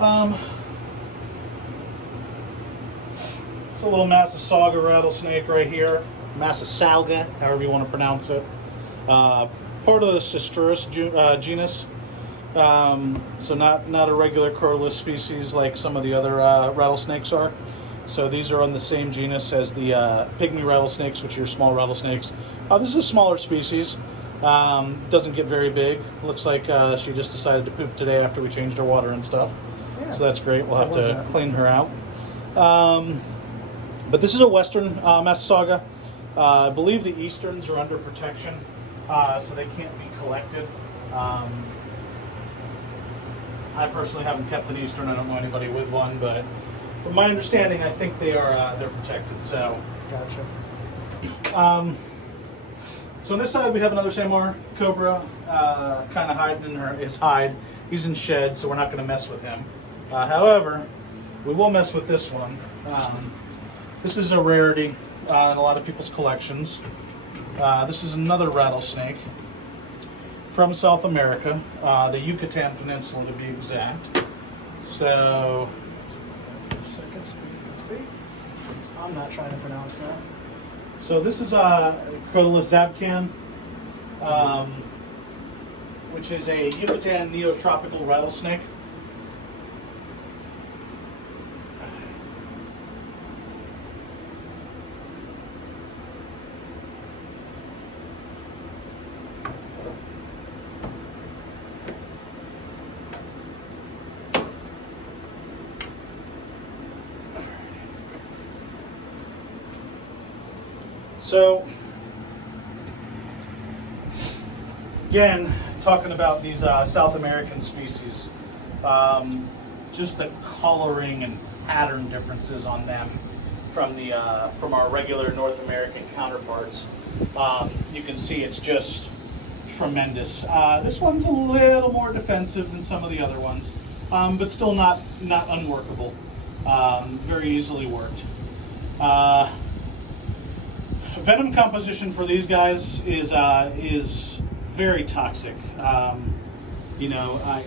Um, it's a little Massasauga rattlesnake right here. Massasauga, however you want to pronounce it. Part of the Cistrus genus. So not a regular crowless species like some of the other rattlesnakes are. So these are on the same genus as the pygmy rattlesnakes, which are small rattlesnakes. This is a smaller species. Doesn't get very big. Looks like she just decided to poop today after we changed her water and stuff. Yeah. So that's great. We'll have to clean her out. But this is a western Massasauga. I believe the easterns are under protection, so they can't be collected. I personally haven't kept an eastern. I don't know anybody with one, but from my understanding, I think they're protected. So gotcha. So on this side, we have another Samar cobra, kind of hiding in his hide. He's in shed, so we're not going to mess with him. However, we will mess with this one. This is a rarity in a lot of people's collections. This is another rattlesnake from South America, the Yucatan Peninsula to be exact. So, for a second so you can see. I'm not trying to pronounce that. So this is Crotalus zabcan, which is a Yucatan neotropical rattlesnake. So, again, talking about these South American species, just the coloring and pattern differences on them from our regular North American counterparts. You can see it's just tremendous. This one's a little more defensive than some of the other ones, but still not unworkable. Very easily worked. Venom composition for these guys is very toxic. You know, I've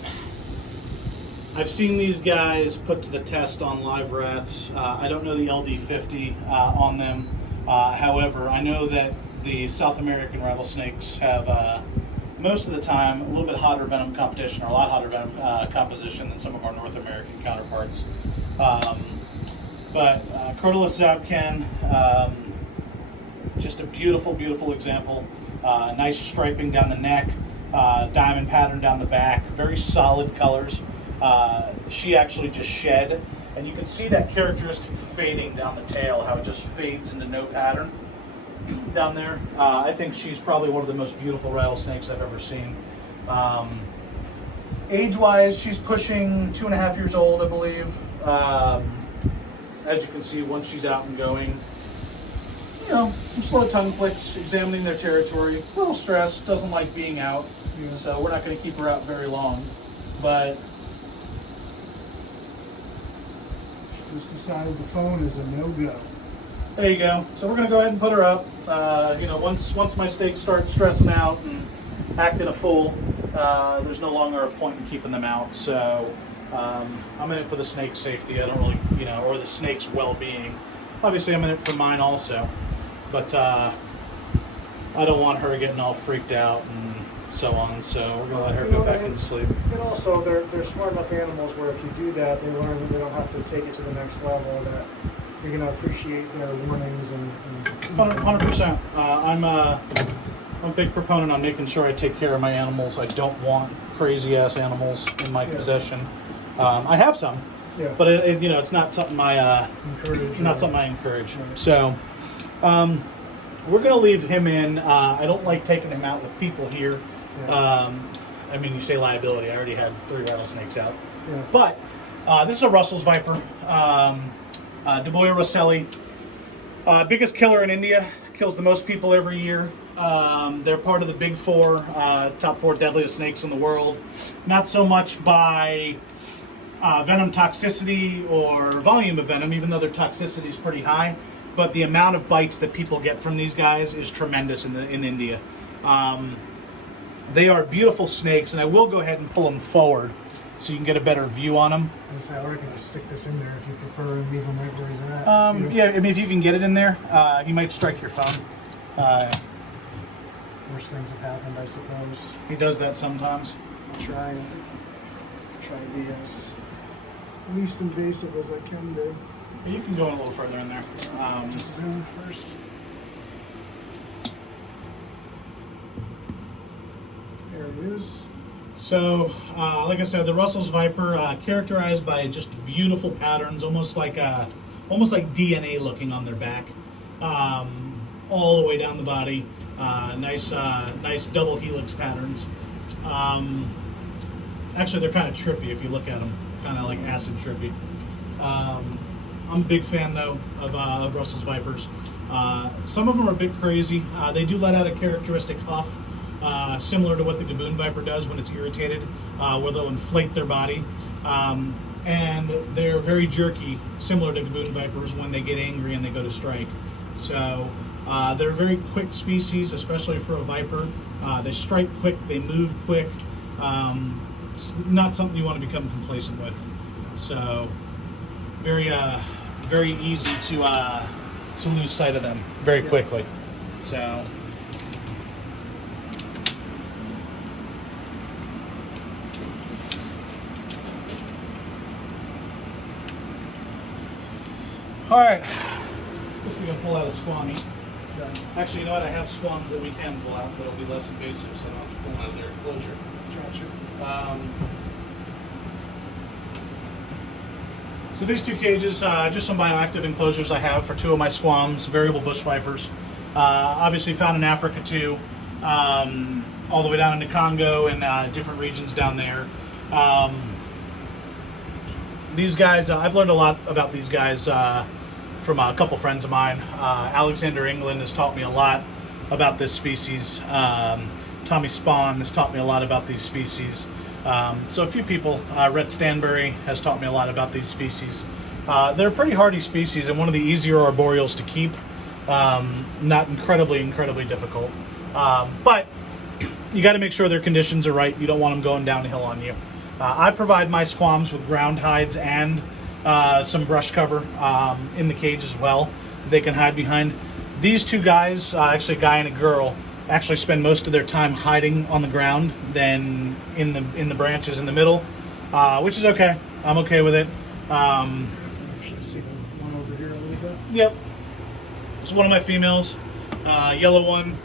seen these guys put to the test on live rats. I don't know the LD50 on them. However, I know that the South American rattlesnakes have most of the time a little bit hotter venom competition, or a lot hotter venom composition than some of our North American counterparts. But Crotalus zabcan. Just a beautiful, beautiful example. Nice striping down the neck, diamond pattern down the back, very solid colors. She actually just shed, and you can see that characteristic fading down the tail, how it just fades into no pattern down there. I think she's probably one of the most beautiful rattlesnakes I've ever seen. Age-wise, she's pushing 2.5 years old, I believe. As you can see, once she's out and going, you know, some slow tongue flicks, examining their territory, a little stressed, doesn't like being out, so we're not going to keep her out very long. But just decided the phone is a no-go. There you go. So we're going to go ahead and put her up. You know, once my steaks start stressing out and acting a fool, there's no longer a point in keeping them out. So I'm in it for the snake's safety. I don't really, you know, or the snake's well-being. Obviously, I'm in it for mine also. But I don't want her getting all freaked out and so on, so we're going to let her go back into sleep. And also, they're smart enough animals where if you do that, they learn that they don't have to take it to the next level, that you're going to appreciate their warnings. And 100%. I'm a big proponent on making sure I take care of my animals. I don't want crazy-ass animals in my possession. I have some, but it, you know, it's not something I encourage. Not something I encourage. Right. So we're going to leave him in. I don't like taking him out with people here. Yeah. I mean, you say liability. I already had 3 rattlesnakes out. Yeah. But this is a Russell's Viper, Deboya rosselli. Biggest killer in India. Kills the most people every year. They're part of the big 4, top 4 deadliest snakes in the world. Not so much by venom toxicity or volume of venom, even though their toxicity is pretty high. But the amount of bites that people get from these guys is tremendous in India. They are beautiful snakes, and I will go ahead and pull them forward so you can get a better view on them. I reckon just stick this in there if you prefer and leave him right where he's at. Yeah, I mean, if you can get it in there, you might strike your phone. Worse things have happened, I suppose. He does that sometimes. I'll try to be as least invasive as I can do. You can go in a little further in there. Just zoom first. There it is. So, like I said, the Russell's Viper, characterized by just beautiful patterns, almost like DNA looking on their back, all the way down the body. Nice double helix patterns. Actually, they're kind of trippy if you look at them, kind of like acid trippy. I'm a big fan though of Russell's Vipers. Some of them are a bit crazy. They do let out a characteristic huff, similar to what the Gaboon Viper does when it's irritated, where they'll inflate their body. And they're very jerky, similar to Gaboon Vipers when they get angry and they go to strike. So they're a very quick species, especially for a Viper. They strike quick, they move quick. It's not something you want to become complacent with. So very easy to lose sight of them very quickly. So all right, guess we can pull out a squammy. Actually, you know what? I have squams that we can pull out, but it'll be less invasive, so I don't have to pull them out of their enclosure. Gotcha. So these two cages, just some bioactive enclosures I have for two of my squams, variable bush vipers. Obviously found in Africa too, all the way down into Congo and different regions down there. These guys, I've learned a lot about these guys from a couple friends of mine. Alexander England has taught me a lot about this species. Tommy Spawn has taught me a lot about these species. So a few people, Rhett Stanbury has taught me a lot about these species. They're a pretty hardy species and one of the easier arboreals to keep. Not incredibly difficult. But you got to make sure their conditions are right. You don't want them going downhill on you. I provide my squams with ground hides and some brush cover in the cage as well. They can hide behind. These two guys, actually a guy and a girl, actually spend most of their time hiding on the ground than in the branches in the middle, which is okay. I'm okay with it. Actually, see the one over here a little bit. Yep. It's one of my females, yellow one.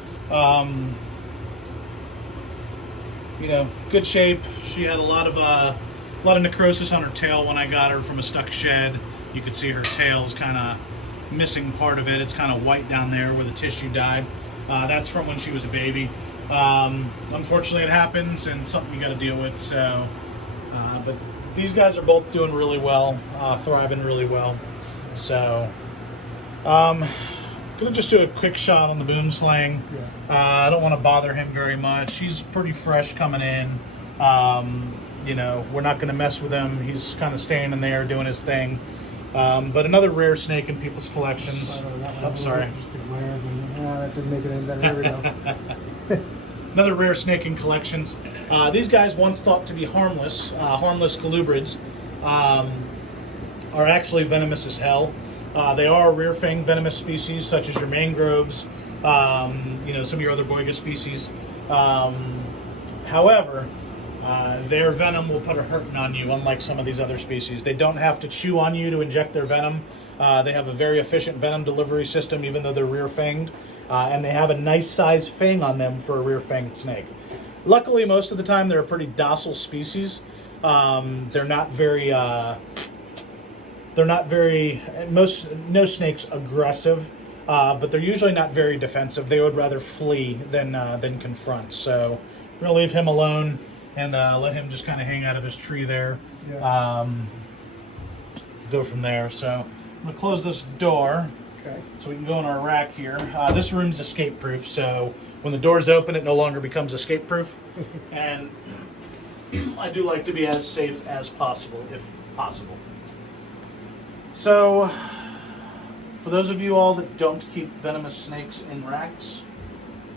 You know, good shape. She had a lot of necrosis on her tail when I got her from a stuck shed. You could see her tail's kind of missing part of it. It's kind of white down there where the tissue died. That's from when she was a baby. Unfortunately, it happens and something you got to deal with. So, but these guys are both doing really well, thriving really well. So, gonna just do a quick shot on the boom slang. I don't want to bother him very much. He's pretty fresh coming in. You know, we're not gonna mess with him. He's kind of staying in there doing his thing. But another rare snake in people's collections. I'm sorry. Just a glare, but, that didn't make it any better. There we go. Another rare snake in collections. These guys, once thought to be harmless, harmless colubrids, are actually venomous as hell. They are a rear-fanged venomous species, such as your mangroves, you know, some of your other boiga species. However, their venom will put a hurting on you, unlike some of these other species. They don't have to chew on you to inject their venom. They have a very efficient venom delivery system, even though they're rear-fanged. And they have a nice size fang on them for a rear-fanged snake. Luckily, most of the time, they're a pretty docile species. They're not very, no snake's aggressive, but they're usually not very defensive. They would rather flee than confront. So we're gonna leave him alone and let him just kind of hang out of his tree there. Yeah. Go from there. So I'm gonna close this door. Okay. So we can go in our rack here. This room's escape proof, so when the door's open, it no longer becomes escape proof. And I do like to be as safe as possible, if possible. So, for those of you all that don't keep venomous snakes in racks,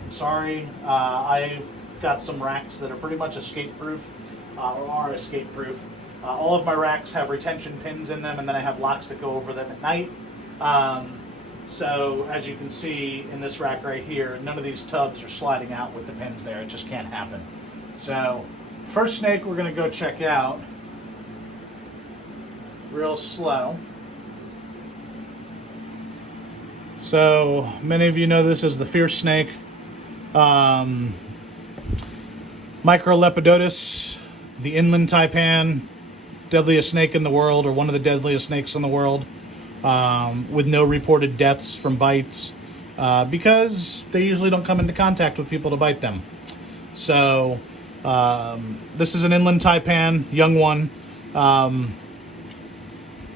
I'm sorry. I've got some racks that are pretty much escape proof. or are escape proof. All of my racks have retention pins in them, and then I have locks that go over them at night. So as you can see in this rack right here, none of these tubs are sliding out with the pins there. It just can't happen. So first snake we're going to go check out, real slow. So many of you know this as the fierce snake. Microlepidotus, the inland taipan, deadliest snake in the world, or one of the deadliest snakes in the world, with no reported deaths from bites, because they usually don't come into contact with people to bite them. So this is an inland taipan, young one.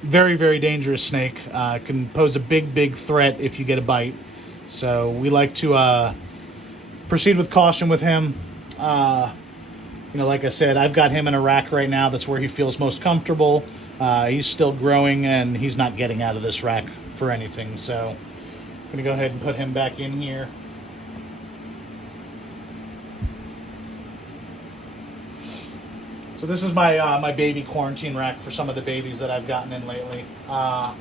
Very, very dangerous snake. Can pose a big threat if you get a bite. So we like to proceed with caution with him. Like I said, I've got him in a rack right now. That's where he feels most comfortable. He's still growing, and he's not getting out of this rack for anything. So I'm going to go ahead and put him back in here. So this is my my baby quarantine rack for some of the babies that I've gotten in lately. Crotalus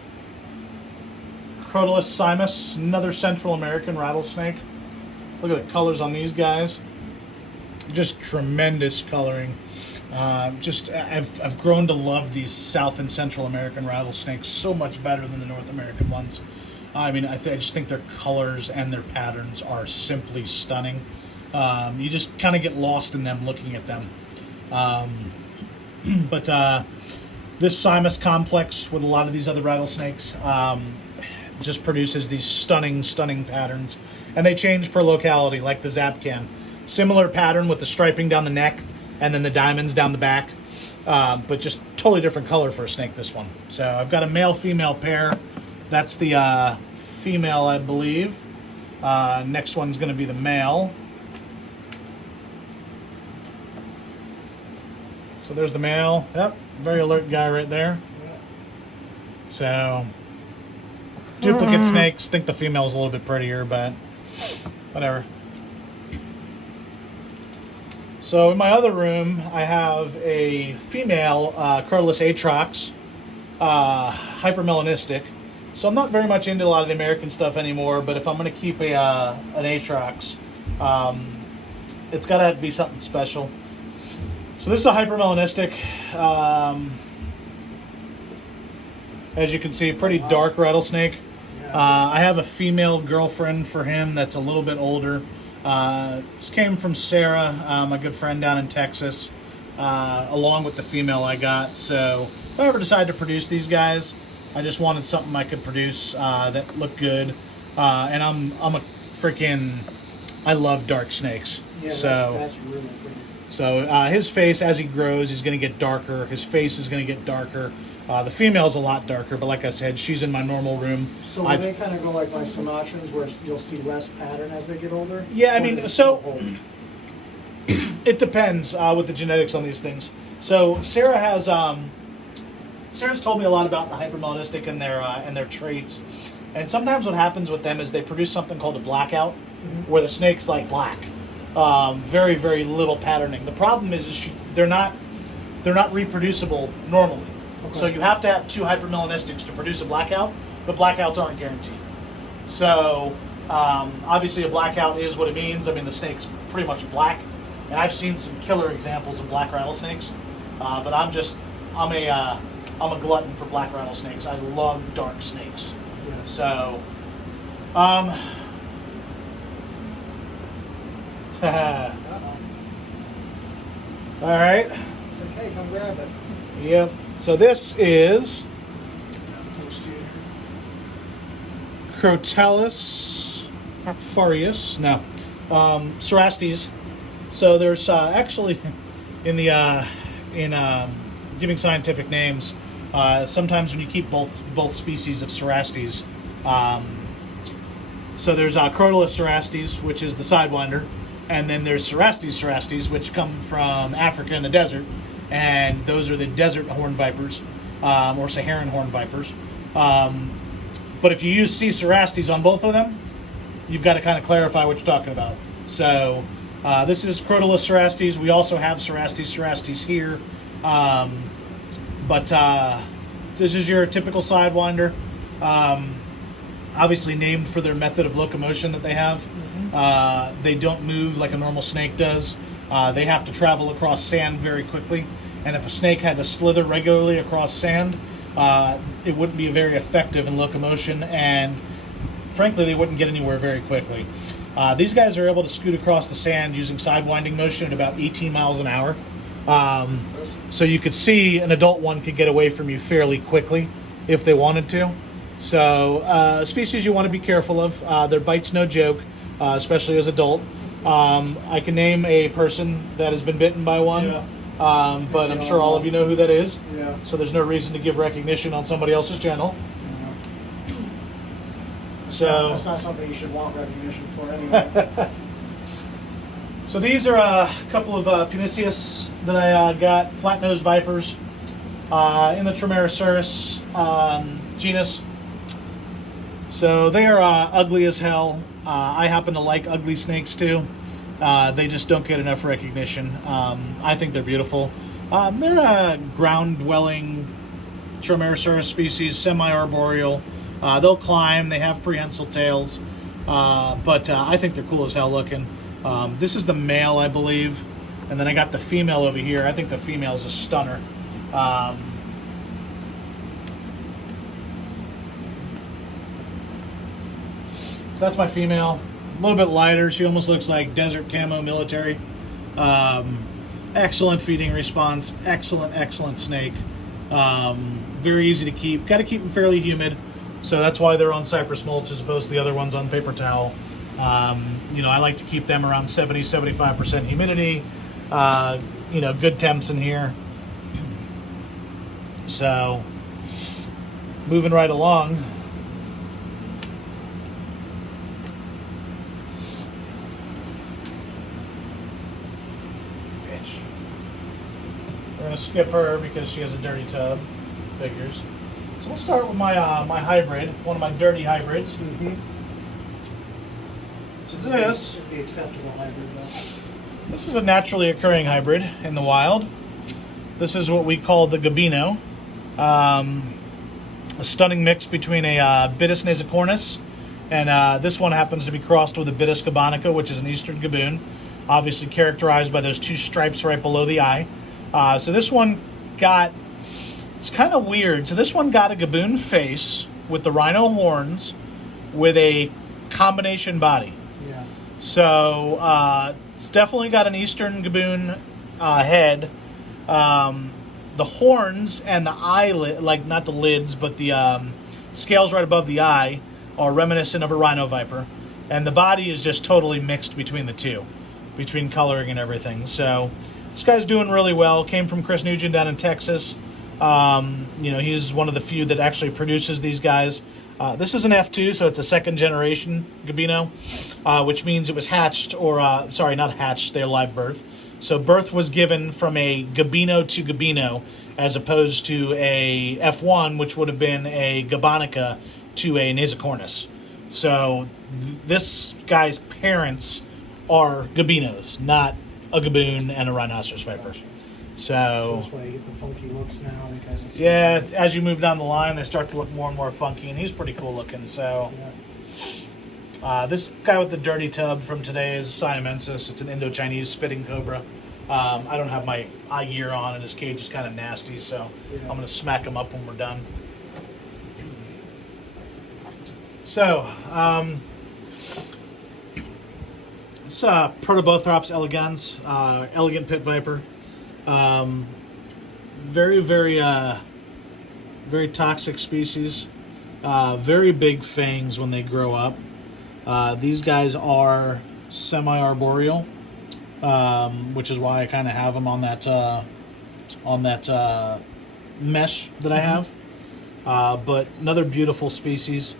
simus, another Central American rattlesnake. Look at the colors on these guys. Just tremendous coloring. I've grown to love these South and Central American rattlesnakes so much better than the North American ones. I mean, I just think their colors and their patterns are simply stunning. You just kind of get lost in them looking at them. But this Simus complex with a lot of these other rattlesnakes just produces these stunning patterns, and they change per locality, like the Zapcan. Similar pattern with the striping down the neck and then the diamonds down the back, but just totally different color for a snake, this one. So I've got a male-female pair. That's the female, I believe. Next one's going to be the male. So there's the male. Yep, very alert guy right there. So duplicate snakes. Think the female's a little bit prettier, but whatever. So in my other room, I have a female Crotalus atrox, hypermelanistic. So I'm not very much into a lot of the American stuff anymore, but if I'm going to keep an atrox, it's got to be something special. So this is a hypermelanistic. As you can see, pretty dark rattlesnake. I have a female girlfriend for him that's a little bit older. This came from Sarah, my good friend down in Texas, along with the female I got. So if I ever decide to produce these guys, I just wanted something I could produce that looked good. And I'm a freaking, I love dark snakes. Yeah, so that's really pretty. So his face, as he grows, is going to get darker. His face is going to get darker. The female's a lot darker, but like I said, she's in my normal room. So will they kind of go like my Sumatrans, where you'll see less pattern as they get older? Yeah, I mean, so it depends with the genetics on these things. So Sarah has Sarah's told me a lot about the hypermelanistic and their traits. And sometimes what happens with them is they produce something called a blackout, where the snake's like black. Very, very little patterning. The problem is they're not reproducible normally. Okay. So you have to have two hypermelanistics to produce a blackout, but blackouts aren't guaranteed. So obviously a blackout is what it means. I mean, the snake's pretty much black, and I've seen some killer examples of black rattlesnakes. But I'm a glutton for black rattlesnakes. I love dark snakes. Yeah. So all right. It's like, hey, come grab it. Yep. So this is Crotalus furius. No, Cerastes. So there's actually in giving scientific names, sometimes when you keep both species of Cerastes, so there's Crotalus cerastes, which is the sidewinder, and then there's cerastes, which come from Africa in the desert, and those are the desert horned vipers, or Saharan horned vipers. But if you use C. cerastes on both of them, you've got to kind of clarify what you're talking about. So This is Crotalus cerastes. We also have cerastes here. But this is your typical Sidewinder. Obviously named for their method of locomotion that they have. They don't move like a normal snake does. They have to travel across sand very quickly. And if a snake had to slither regularly across sand, it wouldn't be very effective in locomotion, and frankly, they wouldn't get anywhere very quickly. These guys are able to scoot across the sand using sidewinding motion at about 18 miles an hour. So you could see an adult one could get away from you fairly quickly if they wanted to. So species you want to be careful of. Their bite's no joke, especially as adult. I can name a person that has been bitten by one. Yeah. But I'm sure all of you know who that is. Yeah. So there's no reason to give recognition on somebody else's channel. So that's not something you should want recognition for anyway. So these are a couple of Punicius that I got, flat-nosed vipers in the Trimeresurus genus. So they are ugly as hell. I happen to like ugly snakes too. They just don't get enough recognition. I think they're beautiful. They're a ground-dwelling Trimeresurus species, semi-arboreal. They'll climb. They have prehensile tails. But I think they're cool as hell looking. This is the male, I believe. And then I got the female over here. I think the female is a stunner. So that's my female. A little bit lighter. She almost looks like desert camo military. Excellent feeding response. Excellent snake. Very easy to keep. Got to keep them fairly humid. So that's why they're on cypress mulch as opposed to the other ones on paper towel. I like to keep them around 70-75% humidity. Good temps in here. So moving right along. We're going to skip her because she has a dirty tub. Figures. So we'll start with my my hybrid, one of my dirty hybrids. This is the acceptable hybrid, though. This is a naturally occurring hybrid in the wild. This is what we call the Gabino. A stunning mix between a Bitis nasicornis, and this one happens to be crossed with a Bitis gabonica, which is an eastern gaboon, obviously characterized by those two stripes right below the eye. So this one got, it's kind of weird. So this one got a gaboon face with the rhino horns with a combination body. Yeah. So it's definitely got an eastern gaboon head. The horns and the eyelid, like not the lids, but the scales right above the eye are reminiscent of a rhino viper. And the body is just totally mixed between the two, between coloring and everything. So this guy's doing really well. Came from Chris Nugent down in Texas. He's one of the few that actually produces these guys. This is an F2, so it's a second generation Gabino, which means it was hatched, not hatched, they're live birth. So birth was given from a Gabino to Gabino, as opposed to a F1, which would have been a Gabonica to a Nasicornis. So this guy's parents are Gabinos, not a Gaboon and a Rhinoceros Viper. So that's why you get the funky looks now, because it's as you move down the line, they start to look more and more funky, and he's pretty cool looking. So this guy with the dirty tub from today is Siamensis. It's an Indo-Chinese spitting cobra. I don't have my eye gear on, and his cage is kind of nasty, so I'm going to smack him up when we're done. So, it's Protobothrops elegans, elegant pit viper. Very, very, very toxic species. Very big fangs when they grow up. These guys are semi-arboreal, which is why I kind of have them on that mesh that I have. But another beautiful species.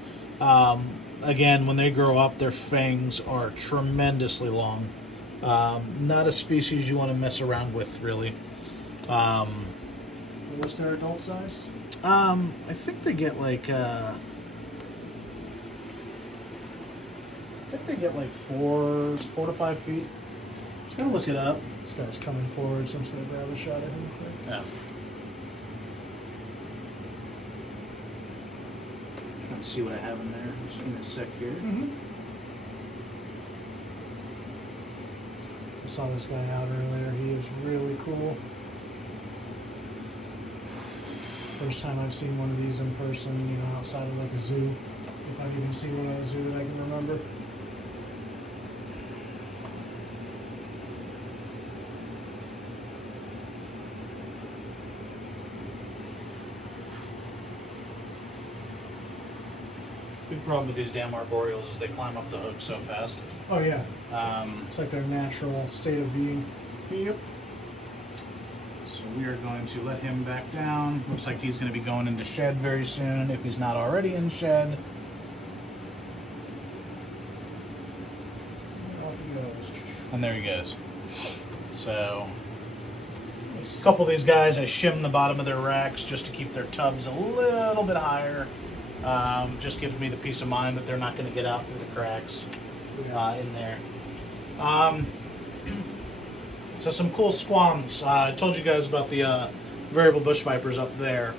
Again, when they grow up, their fangs are tremendously long. Not a species you want to mess around with, really. What's their adult size? I think they get like 4 to 5 feet. gonna look it up. This guy's coming forward, so I'm just gonna grab a shot of him quick. Yeah. Trying to see what I have in there. Just give me a sec here. I saw this guy out earlier. He is really cool. First time I've seen one of these in person, you know, outside of like a zoo. If I've even seen one at a zoo that I can remember. Big problem with these damn arboreals is they climb up the hook so fast. Oh yeah. It's like their natural state of being. Yep. So we are going to let him back down. Looks like he's going to be going into shed very soon, if he's not already in shed. Off he goes. And there he goes. So, a couple of these guys, I shim the bottom of their racks just to keep their tubs a little bit higher. Just gives me the peace of mind that they're not going to get out through the cracks in there. So some cool squams. I told you guys about the variable bush vipers up there.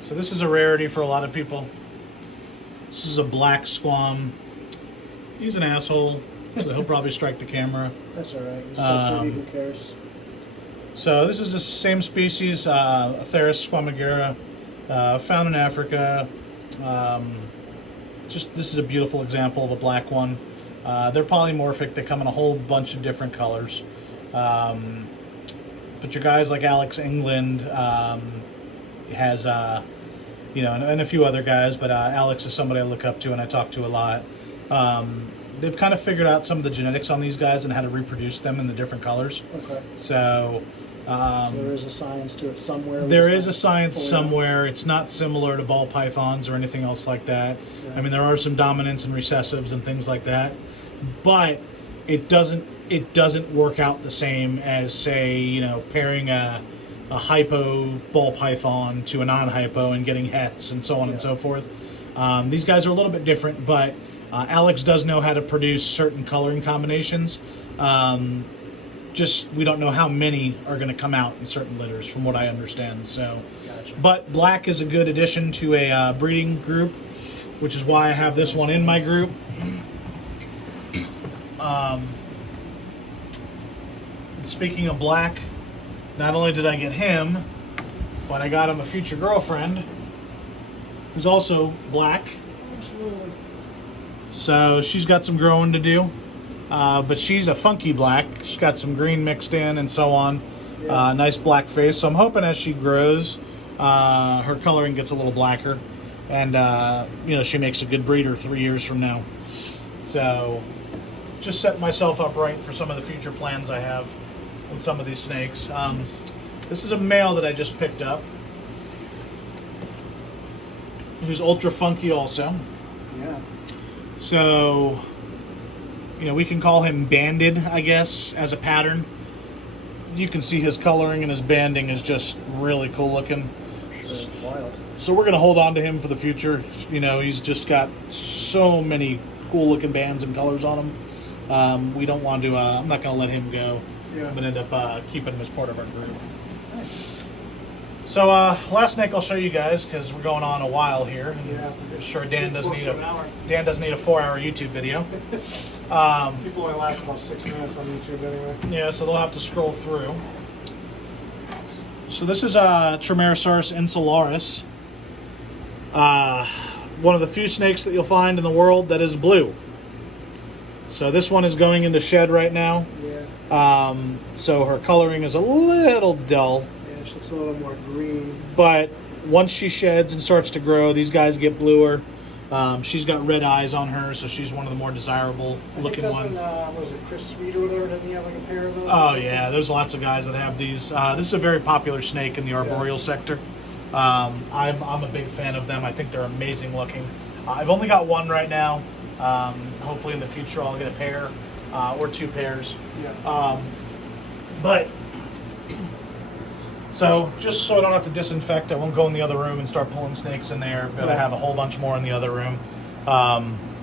So this is a rarity for a lot of people. This is a black squam. He's an asshole, so he'll probably strike the camera. That's alright. He's so pretty, who cares? So this is the same species, Atheris squamigera, found in Africa. This is a beautiful example of a black one. They're polymorphic. They come in a whole bunch of different colors. But your guys like Alex England has, and a few other guys. But Alex is somebody I look up to and I talk to a lot. They've kind of figured out some of the genetics on these guys and how to reproduce them in the different colors. Okay. So there is a science to it somewhere. There is a science somewhere. It's not similar to ball pythons or anything else like that. Right. I mean, there are some dominants and recessives and things like that, but it doesn't work out the same as, say, pairing a hypo ball python to a non-hypo and getting hets and so on and so forth. These guys are a little bit different, but Alex does know how to produce certain coloring combinations. Just we don't know how many are going to come out in certain litters, from what I understand. So, gotcha. But black is a good addition to a breeding group, which is why I have this one in my group. Speaking of black, not only did I get him, but I got him a future girlfriend who's also black. Absolutely. So she's got some growing to do. But she's a funky black. She's got some green mixed in and so on. Yeah. Nice black face. So I'm hoping as she grows, her coloring gets a little blacker. And, she makes a good breeder 3 years from now. So just setting myself up right for some of the future plans I have with some of these snakes. This is a male that I just picked up, who's ultra funky also. Yeah. So, we can call him banded, I guess, as a pattern. You can see his coloring and his banding is just really cool looking. Sure, wild. So we're going to hold on to him for the future. He's just got so many cool looking bands and colors on him. We don't want to, I'm not going to let him go. Yeah. I'm going to end up keeping him as part of our group. Nice. So last snake I'll show you guys, because we're going on a while here. Yeah. I'm sure Dan doesn't need a 4-hour YouTube video. People only last about 6 minutes on YouTube anyway. Yeah, so they'll have to scroll through. So this is Trimerosaurus insularis. One of the few snakes that you'll find in the world that is blue. So this one is going into shed right now. Yeah. So her coloring is a little dull. Yeah, she looks a little more green. But once she sheds and starts to grow, these guys get bluer. She's got red eyes on her, so she's one of the more desirable looking ones. Was it Chris Sweet or whatever? Didn't he have like a pair of those? Oh yeah, there's lots of guys that have these. This is a very popular snake in the arboreal sector. I'm a big fan of them. I think they're amazing looking. I've only got one right now. Hopefully in the future I'll get a pair or 2 pairs. Yeah. So just so I don't have to disinfect, I won't go in the other room and start pulling snakes in there, but I have a whole bunch more in the other room.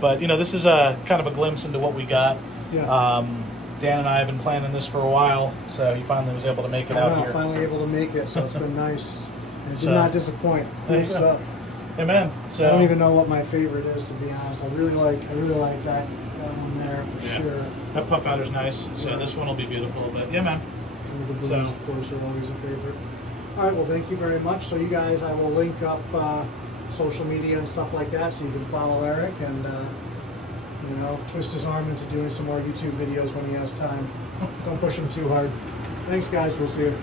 But you know, this is a kind of a glimpse into what we got. Yeah. Dan and I have been planning this for a while, so he finally was able to make it out here. Finally able to make it, so it's been nice. It did not disappoint. Good stuff. Amen. So I don't even know what my favorite is, to be honest. I really like that one there for sure. That puff adder's nice, so this one will be beautiful. But yeah, man. And the balloons, of course, are always a favorite. All right, well, thank you very much. So you guys, I will link up social media and stuff like that, so you can follow Erik and you know, twist his arm into doing some more YouTube videos when he has time. Don't push him too hard. Thanks, guys. We'll see you.